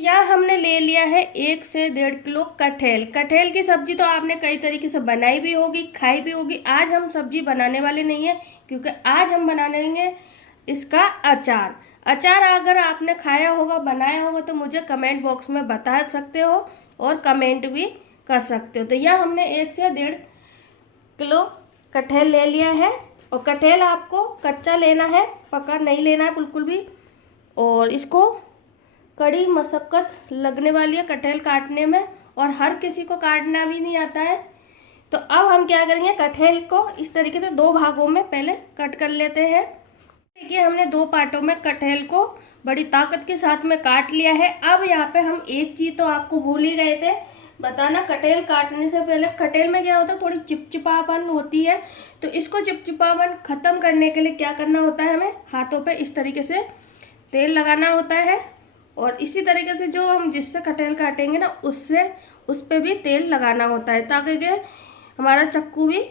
यहाँ हमने ले लिया है 1 से 1.5 किलो कटहल। कटहल की सब्जी तो आपने कई तरीके से बनाई भी होगी, खाई भी होगी। आज हम सब्जी बनाने वाले नहीं है, क्योंकि आज हम बनाएंगे इसका अचार। अचार अगर आपने खाया होगा, बनाया होगा, तो मुझे कमेंट बॉक्स में बता सकते हो और कमेंट भी कर सकते हो। तो यह हमने 1 से 1.5 किलो कटहल ले लिया है। और कटहल आपको कच्चा लेना है, पका नहीं लेना है बिल्कुल भी। और इसको कड़ी मशक्कत लगने वाली है कटहल काटने में, और हर किसी को काटना भी नहीं आता है। तो अब हम क्या करेंगे, कटहल को इस तरीके से 2 भागों में पहले कट कर लेते हैं। देखिए हमने 2 पार्टों में कटहल को बड़ी ताकत के साथ में काट लिया है। अब यहाँ पे हम एक चीज़ तो आपको भूल ही गए थे बताना, कटहल काटने से पहले कटहल में क्या होता है, थोड़ी चिपचिपापन होती है। तो इसको चिपचिपापन खत्म करने के लिए क्या करना होता है, हमें हाथों पे इस तरीके से तेल लगाना होता है। और इसी तरीके से जो हम जिससे कटहल काटेंगे ना, उससे उस पर भी तेल लगाना होता है, ताकि कि हमारा चक्कू भी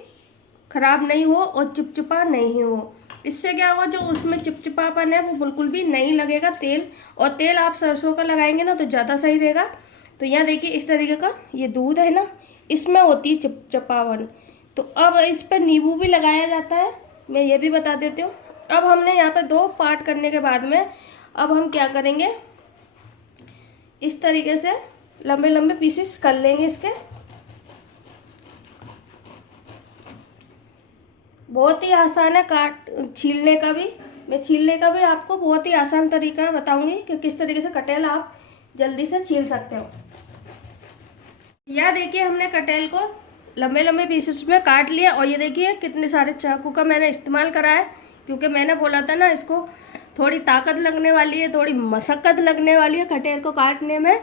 खराब नहीं हो और चिपचिपा नहीं हो। इससे क्या होगा, जो उसमें चिपचिपापन है वो बिल्कुल भी नहीं लगेगा तेल। और तेल आप सरसों का लगाएंगे ना तो ज़्यादा सही रहेगा। तो यहाँ देखिए इस तरीके का ये दूध है ना, इसमें होती है चिपचिपापन। तो अब इस पर नींबू भी लगाया जाता है, मैं ये भी बता देती हूँ। अब हमने यहाँ पे 2 पार्ट करने के बाद में अब हम क्या करेंगे, इस तरीके से लंबे लंबे पीसेस कर लेंगे इसके। बहुत ही आसान है छीलने का भी। मैं छीलने का भी आपको बहुत ही आसान तरीका बताऊंगी कि किस तरीके से कटहल आप जल्दी से छील सकते हो। यह देखिए हमने कटहल को लंबे लंबे पीसेस में काट लिया। और ये देखिए कितने सारे चाकू का मैंने इस्तेमाल करा है, क्योंकि मैंने बोला था ना इसको थोड़ी ताकत लगने वाली है, थोड़ी मशक्कत लगने वाली है कटहल को काटने में।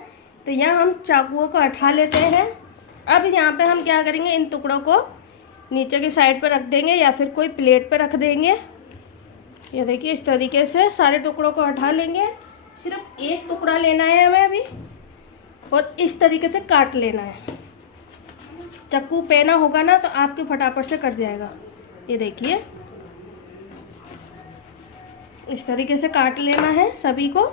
तो यहाँ हम चाकुओं को हटा लेते हैं। अब यहाँ पे हम क्या करेंगे, इन टुकड़ों को नीचे की साइड पर रख देंगे या फिर कोई प्लेट पर रख देंगे। ये देखिए इस तरीके से सारे टुकड़ों को हटा लेंगे। सिर्फ एक टुकड़ा लेना है हमें अभी, और इस तरीके से काट लेना है। चाकू पेना होगा ना तो आपके फटाफट से कट जाएगा। ये देखिए इस तरीके से काट लेना है सभी को।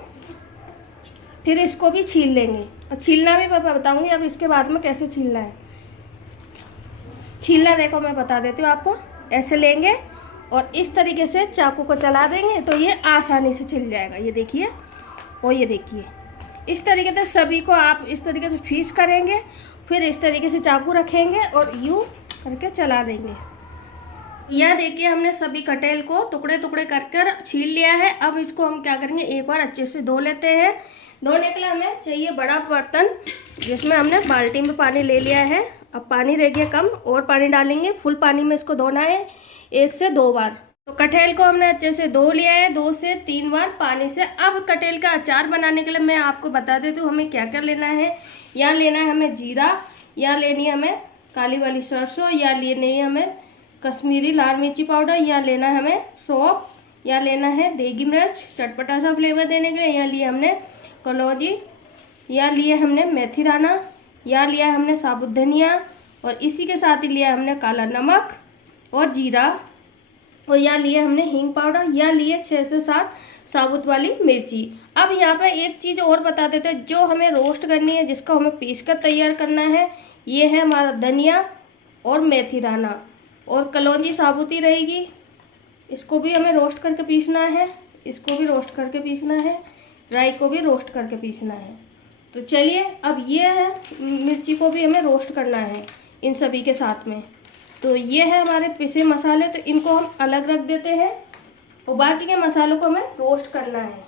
फिर इसको भी छील लेंगे, और छीलना भी मैं बताऊंगी अब इसके बाद में कैसे छीलना है। छीलना देखो मैं बता देती हूँ आपको। ऐसे लेंगे और इस तरीके से चाकू को चला देंगे तो ये आसानी से छिल जाएगा। ये देखिए, और ये देखिए इस तरीके से सभी को आप इस तरीके से फीस करेंगे। फिर इस तरीके से चाकू रखेंगे और यूँ करके चला देंगे। यह देखिए हमने सभी कटहल को टुकड़े टुकड़े कर कर छील लिया है। अब इसको हम क्या करेंगे, एक बार अच्छे से धो लेते हैं। धोने के लिए हमें चाहिए बड़ा बर्तन, जिसमें हमने बाल्टी में पानी ले लिया है। अब पानी रह गया कम, और पानी डालेंगे। फुल पानी में इसको धोना है 1 से 2 बार। तो कटहल को हमने अच्छे से धो लिया है 2 से 3 बार पानी से। अब कटहल का अचार बनाने के लिए मैं आपको बता देती हूँ हमें क्या क्या लेना है। यहाँ लेना है हमें जीरा, यहाँ लेनी है हमें काली वाली सरसों, यहाँ लेनी है हमें कश्मीरी लाल मिर्ची पाउडर, यहाँ लेना है हमें सौंफ, यहाँ लेना है देगी मिर्च चटपटा सा फ्लेवर देने के लिए, यहाँ लिए हमने कलौंजी, यहाँ लिए हमने मेथी दाना, यहाँ लिया है हमने साबुत धनिया, और इसी के साथ ही लिया हमने काला नमक और जीरा, और यहाँ लिए हमने हींग पाउडर, यहाँ लिए 6 से 7 साबुत वाली मिर्ची। अब यहाँ पर एक चीज़ और बता देते हैं जो हमें रोस्ट करनी है, जिसको हमें पीस कर तैयार करना है। ये है हमारा धनिया और मेथी दाना, और कलौंजी साबुत ही रहेगी। इसको भी हमें रोस्ट करके पीसना है, इसको भी रोस्ट करके पीसना है, राई को भी रोस्ट करके पीसना है। तो चलिए अब ये है मिर्ची को भी हमें रोस्ट करना है इन सभी के साथ में। तो ये है हमारे पिसे मसाले, तो इनको हम अलग रख देते हैं और बाकी के मसालों को हमें रोस्ट करना है।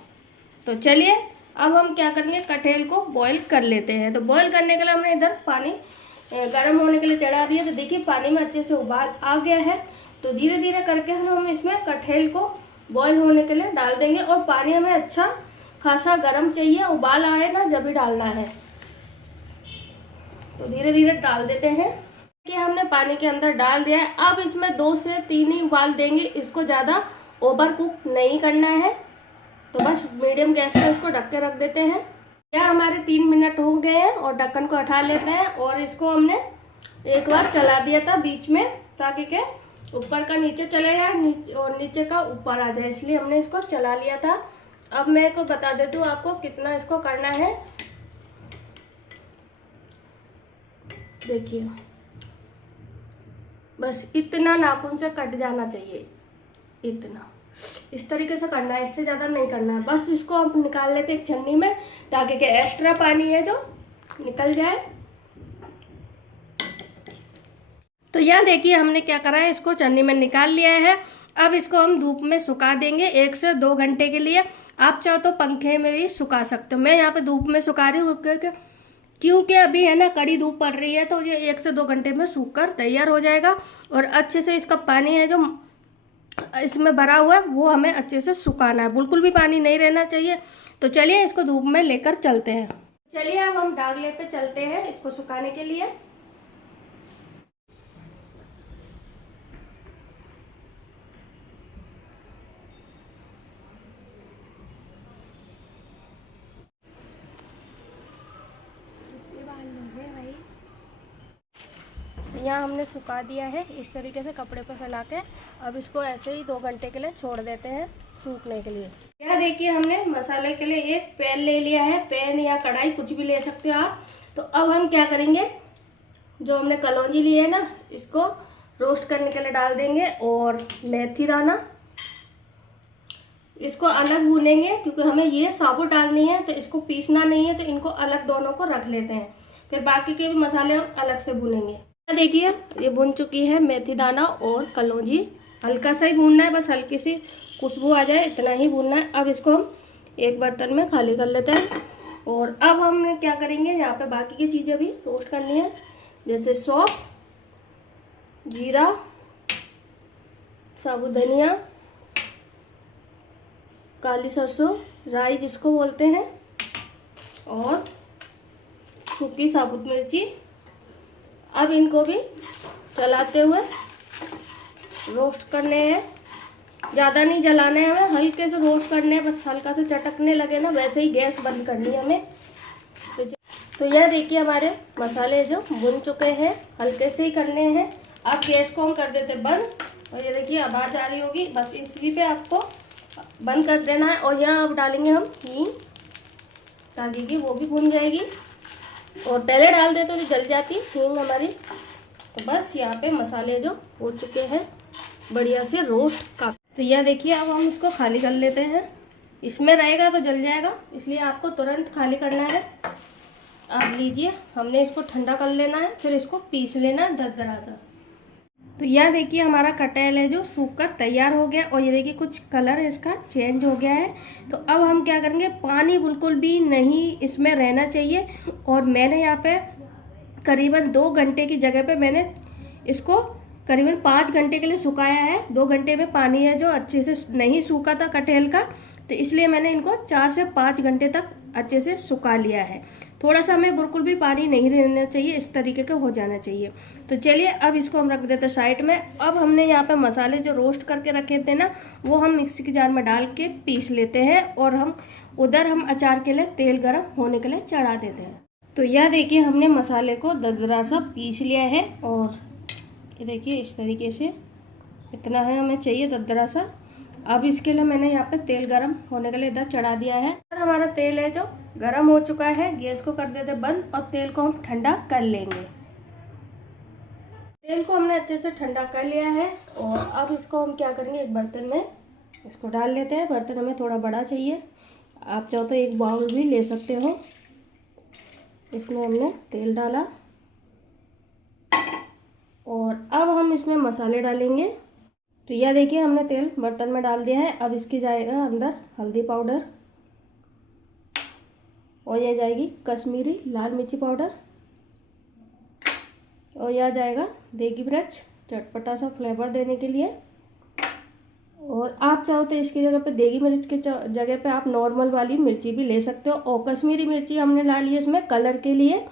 तो चलिए अब हम क्या करेंगे, कटहल को बॉईल कर लेते हैं। तो बॉईल करने के लिए हमने इधर पानी गर्म होने के लिए चढ़ा दिया। तो देखिए पानी में अच्छे से उबाल आ गया है। तो धीरे धीरे करके हम इसमें कटहल को बॉईल होने के लिए डाल देंगे, और पानी हमें अच्छा खासा गर्म चाहिए, उबाल आए ना जब भी डालना है। तो धीरे धीरे डाल देते हैं कि हमने पानी के अंदर डाल दिया है। अब इसमें 2 से 3 ही उबाल देंगे, इसको ज़्यादा ओवर कुक नहीं करना है। तो बस मीडियम गैस पर इसको ढक के रख देते हैं। यह हमारे 3 मिनट हो गए हैं, और ढक्कन को हटा लेते हैं। और इसको हमने एक बार चला दिया था बीच में, ताकि के ऊपर का नीचे चले जाए और नीचे का ऊपर आ जाए, इसलिए हमने इसको चला लिया था। अब मैं को बता देती हूँ आपको कितना इसको करना है। देखिए बस इतना नाखून से कट जाना चाहिए, इतना इस तरीके से करना है, इससे ज़्यादा नहीं करना है। बस इसको हम निकाल लेते एक छन्नी में, ताकि कि एक्स्ट्रा पानी है जो निकल जाए। तो यहाँ देखिए हमने क्या करा है, इसको छन्नी में निकाल लिया है। अब इसको हम धूप में सुखा देंगे 1 से 2 घंटे के लिए। आप चाहो तो पंखे में भी सुखा सकते हो। मैं यहाँ पे धूप में सुखा रही हूँ क्योंकि अभी है ना कड़ी धूप पड़ रही है, तो ये 1 से 2 घंटे में सूख कर तैयार हो जाएगा। और अच्छे से इसका पानी है जो इसमें भरा हुआ है वो हमें अच्छे से सुखाना है, बिल्कुल भी पानी नहीं रहना चाहिए। तो चलिए इसको धूप में लेकर चलते हैं। चलिए अब हम डागले पे चलते हैं इसको सुखाने के लिए। यहाँ हमने सुखा दिया है इस तरीके से कपड़े पे फैला के। अब इसको ऐसे ही 2 घंटे के लिए छोड़ देते हैं सूखने के लिए। यहाँ देखिए हमने मसाले के लिए एक पैन ले लिया है, पैन या कढ़ाई कुछ भी ले सकते हो आप। तो अब हम क्या करेंगे, जो हमने कलौंजी ली है ना, इसको रोस्ट करने के लिए डाल देंगे। और मेथी दाना, इसको अलग भूनेंगे क्योंकि हमें ये साबुत डालनी है, तो इसको पीसना नहीं है, तो इनको अलग दोनों को रख लेते हैं। फिर बाकी के भी मसाले हम अलग से भूनेंगे। देखिए ये भुन चुकी है मेथी दाना और कलौंजी। हल्का सा ही भूनना है, बस हल्की सी खुशबू आ जाए इतना ही भूनना है। अब इसको हम एक बर्तन में खाली कर लेते हैं। और अब हम क्या करेंगे, यहाँ पे बाकी की चीज़ें भी रोस्ट करनी है, जैसे सौंफ, जीरा, साबुत धनिया, काली सरसों, राई जिसको बोलते हैं, और सूखी साबुत मिर्ची। अब इनको भी चलाते हुए रोस्ट करने हैं, ज़्यादा नहीं जलाने हैं हमें, हल्के से रोस्ट करने हैं, बस हल्का से चटकने लगे ना वैसे ही गैस बंद करनी है हमें। तो यह देखिए हमारे मसाले जो भुन चुके हैं, हल्के से ही करने हैं। अब गैस को हम कर देते बंद। और ये देखिए आवाज़ आ रही होगी, बस इसी पे आपको बंद कर देना है। और यहाँ अब डालेंगे हम हींग, ताकि की वो भी भुन जाएगी। और पहले डाल देते तो जल जाती हींग हमारी। तो बस यहाँ पे मसाले जो हो चुके हैं बढ़िया से रोस्ट का। तो यह देखिए अब हम इसको खाली कर लेते हैं। इसमें रहेगा तो जल जाएगा, इसलिए आपको तुरंत खाली करना है। आप लीजिए, हमने इसको ठंडा कर लेना है, फिर इसको पीस लेना है दरदरा सा। तो यह देखिए हमारा कटहल है जो सूख कर तैयार हो गया। और ये देखिए कुछ कलर इसका चेंज हो गया है। तो अब हम क्या करेंगे, पानी बिल्कुल भी नहीं इसमें रहना चाहिए। और मैंने यहाँ पे करीबन 2 घंटे की जगह पे मैंने इसको करीबन 5 घंटे के लिए सुखाया है। 2 घंटे में पानी है जो अच्छे से नहीं सूखा था कटहल का, तो इसलिए मैंने इनको 4 से 5 घंटे तक अच्छे से सुखा लिया है। थोड़ा सा हमें बिल्कुल भी पानी नहीं रहना चाहिए, इस तरीके का हो जाना चाहिए। तो चलिए अब इसको हम रख देते साइड में। अब हमने यहाँ पे मसाले जो रोस्ट करके रखे थे ना, वो हम मिक्सी के जार में डाल के पीस लेते हैं। और हम अचार के लिए तेल गर्म होने के लिए चढ़ा देते हैं। तो यह देखिए हमने मसाले को दरदरा सा पीस लिया है। और ये देखिए इस तरीके से इतना है हमें चाहिए दरदरा सा। अब इसके लिए मैंने यहाँ पे तेल गरम होने के लिए इधर चढ़ा दिया है। और हमारा तेल है जो गरम हो चुका है, गैस को कर देते बंद और तेल को हम ठंडा कर लेंगे। तेल को हमने अच्छे से ठंडा कर लिया है। और अब इसको हम क्या करेंगे, एक बर्तन में इसको डाल लेते हैं। बर्तन हमें थोड़ा बड़ा चाहिए, आप चाहो तो एक बाउल भी ले सकते हो। इसमें हमने तेल डाला और अब हम इसमें मसाले डालेंगे। तो यह देखिए हमने तेल बर्तन में डाल दिया है। अब इसकी जाएगा अंदर हल्दी पाउडर, और यह जाएगी कश्मीरी लाल मिर्ची पाउडर, और यह जाएगा देगी मिर्च चटपटा सा फ्लेवर देने के लिए। और आप चाहो तो इसकी जगह पे देगी मिर्च के जगह पे आप नॉर्मल वाली मिर्ची भी ले सकते हो। और कश्मीरी मिर्ची हमने डाली है इसमें कलर के लिए।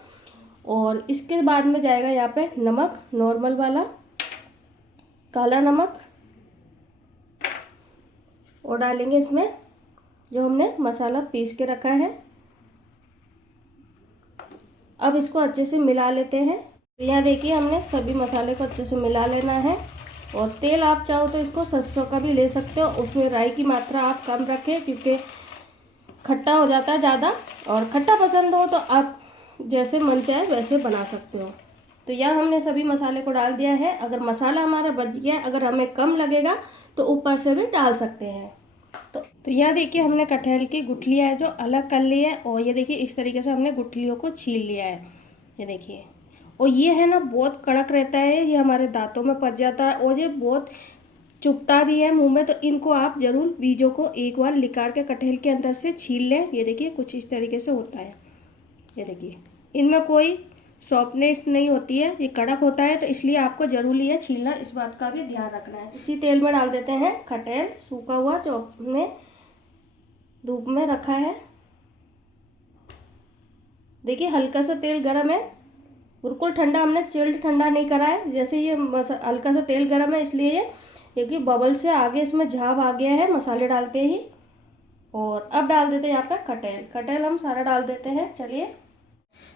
और इसके बाद में जाएगा यहाँ पे नमक, नॉर्मल वाला काला नमक, और डालेंगे इसमें जो हमने मसाला पीस के रखा है। अब इसको अच्छे से मिला लेते हैं। तो यहाँ देखिए हमने सभी मसाले को अच्छे से मिला लेना है। और तेल आप चाहो तो इसको सरसों का भी ले सकते हो, उसमें राई की मात्रा आप कम रखें क्योंकि खट्टा हो जाता है ज़्यादा। और खट्टा पसंद हो तो आप जैसे मन चाहे वैसे बना सकते हो। तो यहाँ हमने सभी मसाले को डाल दिया है। अगर मसाला हमारा बच गया, अगर हमें कम लगेगा तो ऊपर से भी डाल सकते हैं। तो यहाँ देखिए हमने कटहल की गुठलियाँ है जो अलग कर ली है, और ये देखिए इस तरीके से हमने गुठलियों को छील लिया है, ये देखिए। और ये है ना बहुत कड़क रहता है, ये हमारे दांतों में फंस जाता है और ये बहुत चुभता भी है मुंह में। तो इनको आप जरूर बीजों को एक बार निकाल के कटहल के अंदर से छील लें। ये देखिए कुछ इस तरीके से होता है, ये देखिए। इनमें कोई सॉफ्टनेस नहीं होती है, ये कड़क होता है, तो इसलिए आपको जरूरी है छीलना, इस बात का भी ध्यान रखना है। इसी तेल में डाल देते हैं कटहल सूखा हुआ जो हमने धूप में रखा है। देखिए हल्का सा तेल गरम है, बिल्कुल ठंडा हमने चिल्ड ठंडा नहीं करा है। जैसे ये हल्का सा तेल गरम है इसलिए ये, क्योंकि बबल से आगे इसमें झाग आ गया है मसाले डालते ही। और अब डाल देते हैं यहाँ पे कटहल। कटहल हम सारा डाल देते हैं। चलिए,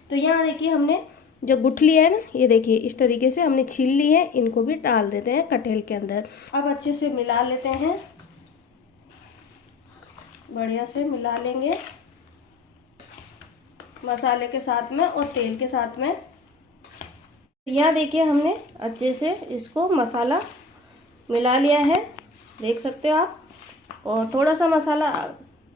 तो यहाँ देखिए हमने जो गुठली है ना, ये देखिए इस तरीके से हमने छील ली है, इनको भी डाल देते हैं कटहल के अंदर। अब अच्छे से मिला लेते हैं, बढ़िया से मिला लेंगे मसाले के साथ में और तेल के साथ में। यहाँ देखिए हमने अच्छे से इसको मसाला मिला लिया है, देख सकते हो आप। और थोड़ा सा मसाला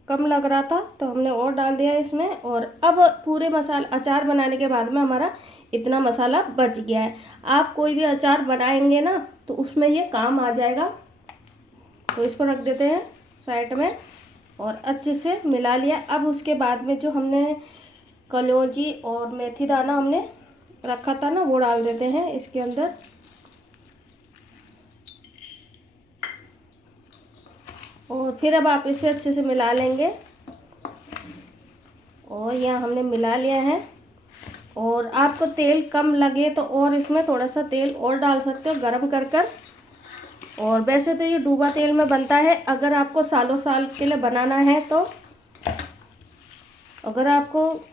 कम लग रहा था तो हमने और डाल दिया इसमें। और अब पूरे मसाला अचार बनाने के बाद में हमारा इतना मसाला बच गया है। आप कोई भी अचार बनाएंगे ना तो उसमें ये काम आ जाएगा। तो इसको रख देते हैं साइड में और अच्छे से मिला लिया। अब उसके बाद में जो हमने कलौंजी और मेथी दाना हमने रखा था ना, वो डाल देते हैं इसके अंदर। और फिर अब आप इसे अच्छे से मिला लेंगे। और यहाँ हमने मिला लिया है। और आपको तेल कम लगे तो और इसमें थोड़ा सा तेल और डाल सकते हो गरम कर कर। और वैसे तो ये डूबा तेल में बनता है। अगर आपको सालों साल के लिए बनाना है, तो अगर आपको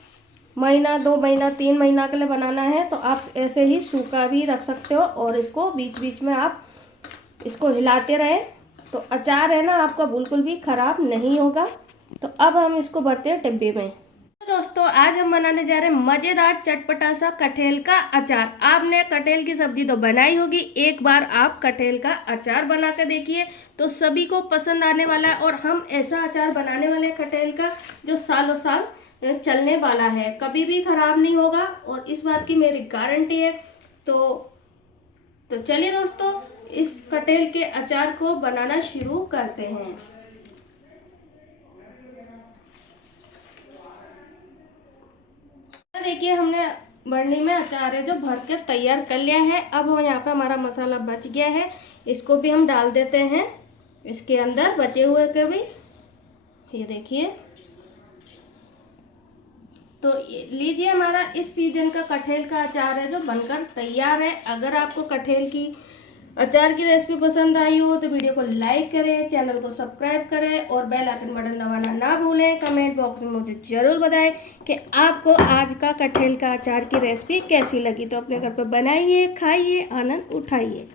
महीना 2 महीना 3 महीना के लिए बनाना है तो आप ऐसे ही सूखा भी रख सकते हो। और इसको बीच बीच में आप इसको हिलाते रहें, तो अचार है ना आपका बिल्कुल भी ख़राब नहीं होगा। तो अब हम इसको भरते हैं डिब्बे में। तो दोस्तों आज हम बनाने जा रहे हैं मज़ेदार चटपटा सा कटहल का अचार। आपने कटहल की सब्जी तो बनाई होगी, एक बार आप कटहल का अचार बना कर देखिए तो सभी को पसंद आने वाला है। और हम ऐसा अचार बनाने वाले हैं कटहल का जो सालों साल चलने वाला है, कभी भी ख़राब नहीं होगा, और इस बात की मेरी गारंटी है। तो चलिए दोस्तों इस कटहल के अचार को बनाना शुरू करते हैं। देखिए हमने बरनी में अचार है जो भर के तैयार कर लिया है। अब यहाँ पे हमारा मसाला बच गया है, इसको भी हम डाल देते हैं इसके अंदर बचे हुए के भी। ये देखिए, तो लीजिए हमारा इस सीजन का कटहल का अचार है जो बनकर तैयार है। अगर आपको कटहल की अचार की रेसिपी पसंद आई हो तो वीडियो को लाइक करें, चैनल को सब्सक्राइब करें और बेल आइकन बटन दबाना ना भूलें। कमेंट बॉक्स में मुझे ज़रूर बताएं कि आपको आज का कटहल का अचार की रेसिपी कैसी लगी। तो अपने घर पर बनाइए, खाइए, आनंद उठाइए।